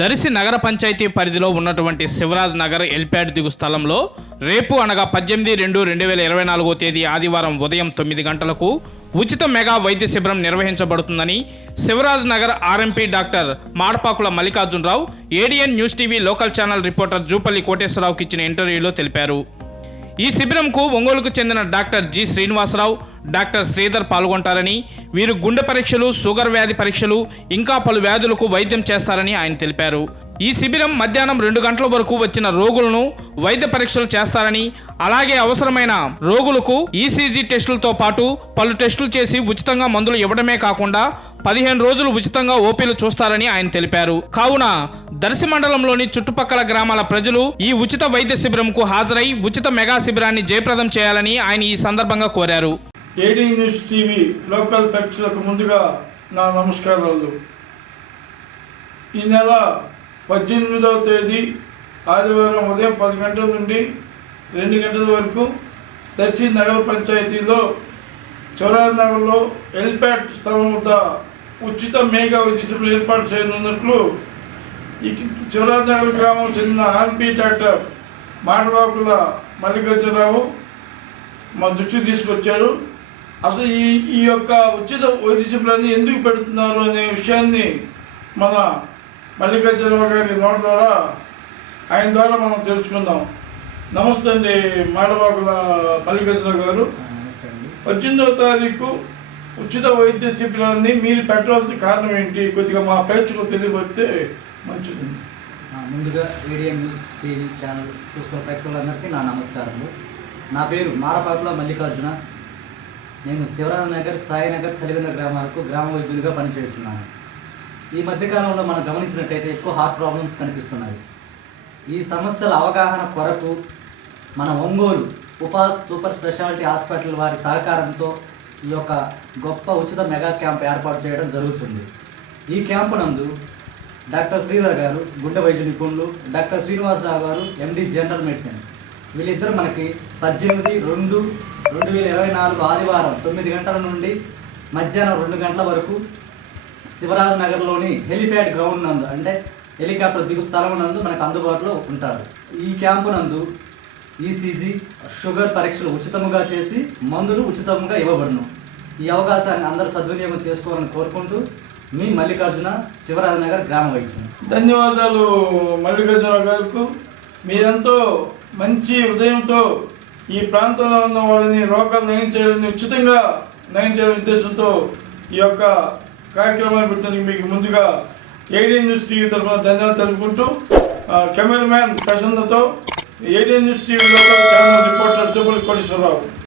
దర్శి నగర పంచాయతీ పరిధిలో ఉన్నటువంటి శివరాజ్ నగర్ ఎల్ప్యాడ్ దిగు స్థలంలో రేపు అనగా పద్దెనిమిది రెండు రెండు వేల ఇరవై నాలుగో తేదీ ఆదివారం ఉదయం తొమ్మిది గంటలకు ఉచిత మెగా వైద్య శిబిరం నిర్వహించబడుతుందని Shivaraj Nagar RMP doctor Madapakula Mallikarjunarao ADN news TV local channel reporter Jupalli కోటేశ్వరరావుకి ఇచ్చిన ఇంటర్వ్యూలో తెలిపారు. ఈ శిబిరంకు ఒంగోలుకు చెందిన doctor G Srinivasarao doctor Sridhar పాల్గొంటారని వీరు గుండె పరీక్షలు షుగర్ వ్యాధి పరీక్షలు ఇంకా పలు వ్యాధులకు వైద్యం చేస్తారని ఆయన తెలిపారు. ఈ శిబిరం మధ్యాహ్నం రెండు గంటల వరకు వచ్చిన రోగులను వైద్య పరీక్షలు చేస్తారని అలాగే అవసరమైన రోగులకు ఈసీజీ టెస్టులతో పాటు పలు టెస్టులు చేసి ఉచితంగా మందులు ఇవ్వడమే కాకుండా పదిహేను రోజులు ఉచితంగా ఓపీలు చూస్తారని ఆయన తెలిపారు. కావున దర్శి మండలంలోని చుట్టుపక్కల గ్రామాల ప్రజలు ఈ ఉచిత వైద్య శిబిరంకు హాజరై ఉచిత మెగా శిబిరాన్ని జయప్రదం చేయాలని ఆయన ఈ సందర్భంగా కోరారు. ఏడీ న్యూస్ టీవీ లోకల్ ప్రేక్షకులకు ముందుగా నా నమస్కారాలు. ఈ నెల పద్దెనిమిదవ తేదీ ఆదివారం ఉదయం పది గంటల నుండి రెండు గంటల వరకు దర్శి నగర పంచాయతీలో చౌరాజ్ నగర్లో ఎల్ప్యాట్ స్థలం వద్ద ఉచిత మేఘా ఉద్దేశంలో ఏర్పాటు చేయనున్నట్లు ఈ చౌరాజ్ నగర్ గ్రామం చెందిన ఆర్పీ డాక్టర్ మాటవాకుల మల్లికార్జునరావు మా దృష్టికి తీసుకొచ్చాడు అసలు ఈ ఈ యొక్క ఉచిత వైద్య శిబిరాన్ని ఎందుకు పెడుతున్నారు అనే విషయాన్ని మన మల్లికార్జునరావు గారి నోట్ ద్వారా ఆయన ద్వారా మనం తెలుసుకుందాం. నమస్తే అండి మాడవాకుల మల్లికార్జునరావు గారు. పద్దెనిమిదవ తారీఖు ఉచిత వైద్య శిబిరాన్ని మీరు పెట్టవలసిన కారణం ఏంటి? కొద్దిగా మా ప్రేక్షకులు తెలియబడితే మంచిది ముందుగా ఏడిఎం న్యూస్ టీవీ ఛానల్ చూస్తున్న ప్రేక్షకులందరికీ నా నమస్కారములు. నా పేరు మాడపాకుల మల్లికార్జున. నేను శివరామ నగర్ సాయినగర్ చలివేంద్ర గ్రామాలకు గ్రామ వైద్యులుగా పనిచేస్తున్నాను. ఈ మధ్యకాలంలో మనం గమనించినట్టయితే ఎక్కువ హార్ట్ ప్రాబ్లమ్స్ కనిపిస్తున్నాయి. ఈ సమస్యల అవగాహన కొరకు మన Ongole Upas super speciality hospital వారి సహకారంతో ఈ యొక్క గొప్ప ఉచిత మెగా క్యాంప్ ఏర్పాటు చేయడం జరుగుతుంది. ఈ క్యాంపు నందు డాక్టర్ శ్రీధర్ గారు గుండె వైద్య నిపుణులు డాక్టర్ శ్రీనివాసరావు గారు ఎండి జనరల్ మెడిసిన్. వీళ్ళిద్దరు మనకి పద్దెనిమిది రెండు రెండు వేల ఇరవై నాలుగు ఆదివారం తొమ్మిది గంటల నుండి మధ్యాహ్నం రెండు గంటల వరకు శివరాజ్ నగర్లోని హెలిప్యాడ్ గ్రౌండ్ నందు అంటే హెలికాప్టర్ దిగు స్థలం నందు మనకు అందుబాటులో ఉంటారు. ఈ క్యాంపు నందు ఈసీజీ షుగర్ పరీక్షలు ఉచితముగా చేసి మందులు ఉచితంగా ఇవ్వబడును. ఈ అవకాశాన్ని అందరూ సద్వినియోగం చేసుకోవాలని కోరుకుంటూ మీ మల్లికార్జున శివరాజ్ నగర్ గ్రామ వైద్యం ధన్యవాదాలు మల్లికార్జునరావు గారికి. మీరెంతో మంచి హృదయంతో ఈ ప్రాంతంలో ఉన్న వాళ్ళని రోగాలు నయం చేయాలని ఉచితంగా నయం చేయాలని ఉద్దేశంతో ఈ యొక్క కార్యక్రమాన్ని పెట్టినందుకు మీకు ముందుగా ఏడిఎన్ న్యూస్ టీవీ తరఫున ధన్యవాదాలు తెలుపుకుంటూ cameraman ప్రసన్నతో ADN news TV local channel reporter Chupalli Koteswararao.